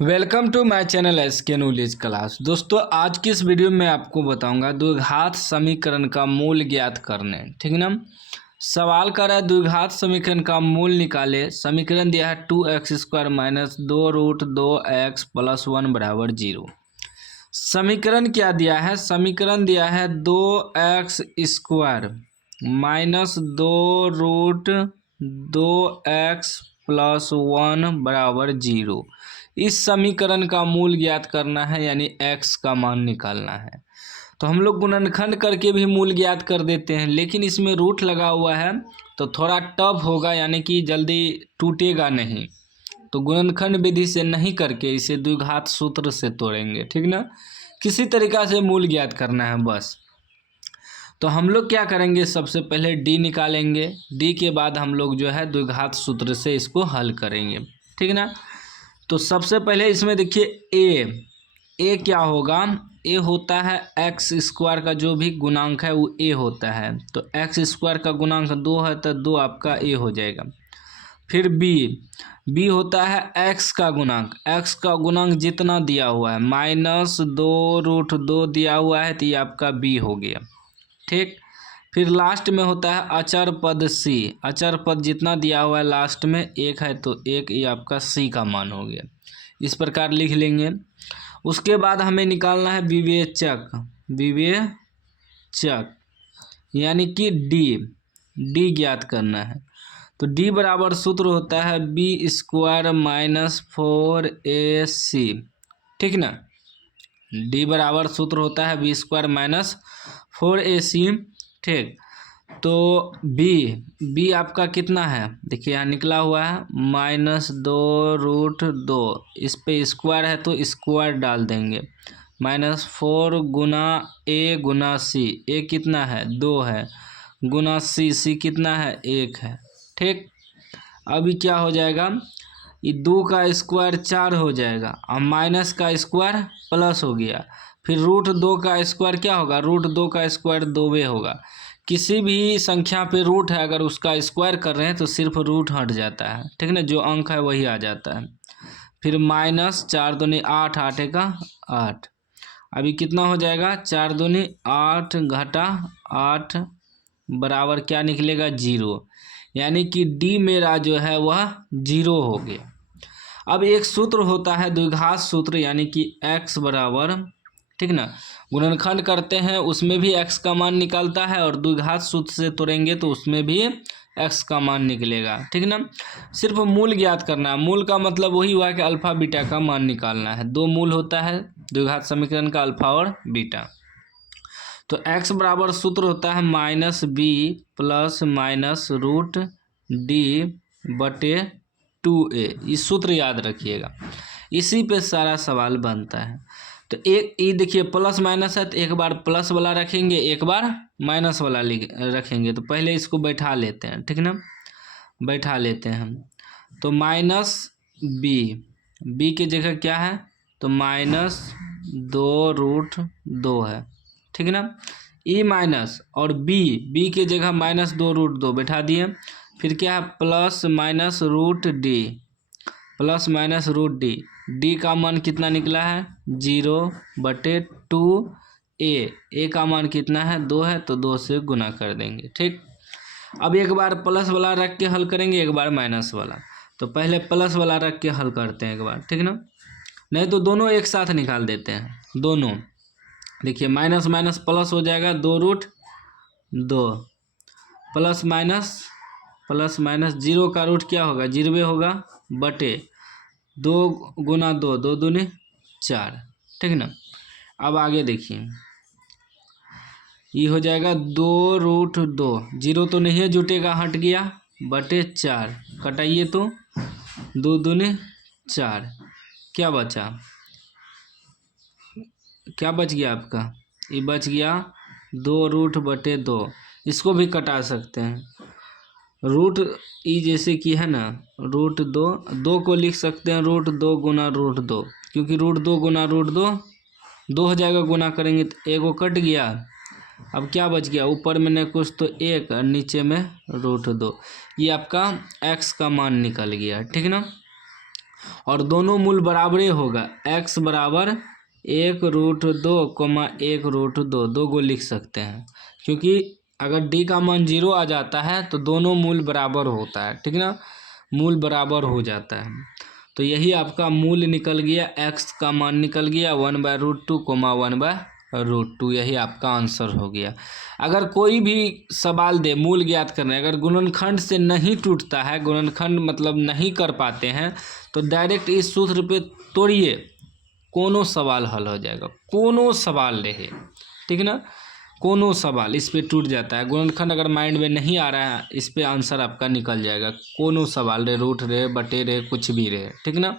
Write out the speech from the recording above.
Welcome to my channel SK knowledge class. दोस्तों, आज की इस वीडियो में आपको बताऊंगा द्विघात समीकरण का मूल ज्ञात करने। ठीक ना। सवाल कर रहा है द्विघात समीकरण का मूल निकाले। समीकरण दिया है 2x² माइनस 2√2x प्लस 1 बराबर 0। समीकरण क्या दिया है? समीकरण दिया है 2x² माइनस 2√2x प्लस 1 बराबर 0। इस समीकरण का मूल ज्ञात करना है, यानी x का मान निकालना है। तो हम लोग गुणनखंड करके भी मूल ज्ञात कर देते हैं, लेकिन इसमें रूट लगा हुआ है तो थोड़ा टफ होगा, यानी कि जल्दी टूटेगा नहीं। तो गुणनखंड विधि से नहीं करके इसे द्विघात सूत्र से तोड़ेंगे। ठीक ना। किसी तरीका से मूल ज्ञात करना है बस। तो हम लोग क्या करेंगे, सबसे पहले d निकालेंगे। d के बाद हम लोग जो है द्विघात सूत्र से इसको हल करेंगे। ठीक ना। तो सबसे पहले इसमें देखिए a क्या होगा। a होता है x² का जो भी गुणांक है वो a होता है। तो x² का गुणांक 2 है तो 2 आपका a हो जाएगा। फिर b होता है x का गुणांक। x का गुणांक जितना दिया हुआ है -2√2 दिया हुआ है तो ये आपका b हो गया। ठीक। फिर लास्ट में होता है अचर पद c। अचर पद जितना दिया हुआ है लास्ट में 1 है तो 1, ये आपका c का मान हो गया। इस प्रकार लिख लेंगे। उसके बाद हमें निकालना है विवेचक यानी कि d ज्ञात करना है। तो d बराबर सूत्र होता है b² माइनस 4ac। ठीक ना। d बराबर सूत्र होता है b² माइनस 4ac। ठीक। तो b आपका कितना है, देखिए यहाँ निकला हुआ है -2√2। इस पे स्क्वायर है तो स्क्वायर डाल देंगे। -4 गुना a गुना c। a कितना है 2 है, गुना c कितना है 1 है। ठीक। अभी क्या हो जाएगा, ये 2 का स्क्वायर 4 हो जाएगा और माइनस का स्क्वायर प्लस हो गया। फिर √2 का स्क्वायर क्या होगा, √2 का स्क्वायर 2 होगा। किसी भी संख्या पे रूट है, अगर उसका स्क्वायर कर रहे हैं तो सिर्फ रूट हट जाता है। ठीक ना, जो अंक है वही आ जाता है। फिर -4 दूनी 8, 8 का 8। अभी कितना हो जाएगा, 4 दूनी 8 घटा 8 बराबर क्या निकलेगा 0। यानी कि d मेरा जो है वह 0 हो गया। अब एक सूत्र होता है द्विघात सूत्र, यानी कि x बराबर, ठीक ना, गुणनखंड करते हैं उसमें भी x का मान निकलता है और द्विघात सूत्र से तोड़ेंगे तो उसमें भी x का मान निकलेगा। ठीक ना। सिर्फ मूल ज्ञात करना है। मूल का मतलब वही हुआ कि अल्फा बीटा का मान निकालना है। 2 मूल होता है द्विघात समीकरण का, अल्फा और बीटा। तो x बराबर सूत्र होता है -b प्लस माइनस √d/2a। इस सूत्र याद रखिएगा, इसी पे सारा सवाल बनता है। तो एक ये देखिए प्लस माइनस है तो एक बार प्लस वाला रखेंगे, एक बार माइनस वाला रखेंगे। तो पहले इसको बैठा लेते हैं। ठीक ना, बैठा लेते हैं हम। तो -b की जगह क्या है, तो -2√2 है। ठीक है ना। e माइनस और b के जगह -2√2 बैठा दिए। फिर क्या है, प्लस माइनस √d। d का मान कितना निकला है 0/2a। a का मान कितना है 2 है तो 2 से गुना कर देंगे। ठीक। अब एक बार प्लस वाला रख के हल करेंगे, एक बार माइनस वाला। तो पहले प्लस वाला रख के हल करते हैं एक बार। ठीक ना, नहीं तो दोनों एक साथ निकाल देते हैं। दोनों देखिए माइनस माइनस प्लस हो जाएगा, 2√2 प्लस माइनस 0 का रूट क्या होगा 0 होगा, बटे 2 गुना 2, 2 दूनी 4। ठीक ना। अब आगे देखिए, ये हो जाएगा 2√2। 0 तो नहीं है, जुटेगा, हट गया, बटे 4 कटाइए तो 2 दूनी 4। क्या बचा, क्या बच गया आपका, ये बच गया 2√2। इसको भी कटा सकते हैं। रूट ई जैसे कि है ना, √2 को लिख सकते हैं √2 गुना √2, क्योंकि √2 गुना √2 2 हो जाएगा, गुना करेंगे तो एगो कट गया। अब क्या बच गया, ऊपर में नहीं कुछ तो 1 और नीचे में √2। ये आपका x का मान निकल गया। ठीक ना। और दोनों मूल बराबर ही होगा। x बराबर 1√2 कोमा 1√2 दो गो लिख सकते हैं, क्योंकि अगर d का मान 0 आ जाता है तो दोनों मूल बराबर होता है, ठीक ना, मूल बराबर हो जाता है। तो यही आपका मूल निकल गया, x का मान निकल गया 1/√2 कोमा 1/√2, यही आपका आंसर हो गया। अगर कोई भी सवाल दे मूल ज्ञात करने, अगर गुणनखंड से नहीं टूटता है, गुणनखंड मतलब नहीं कर पाते हैं, तो डायरेक्ट इस सूत्र पे तोड़िए, कोनो सवाल हल हो जाएगा, कोनो सवाल रहे, ठीक ना, कोनो सवाल इस पे टूट जाता है। गुणनखंड अगर माइंड में नहीं आ रहा है, इस पे आंसर आपका निकल जाएगा, कोनो सवाल रहे, रूट रहे, बटे रहे, कुछ भी रहे, ठीक ना।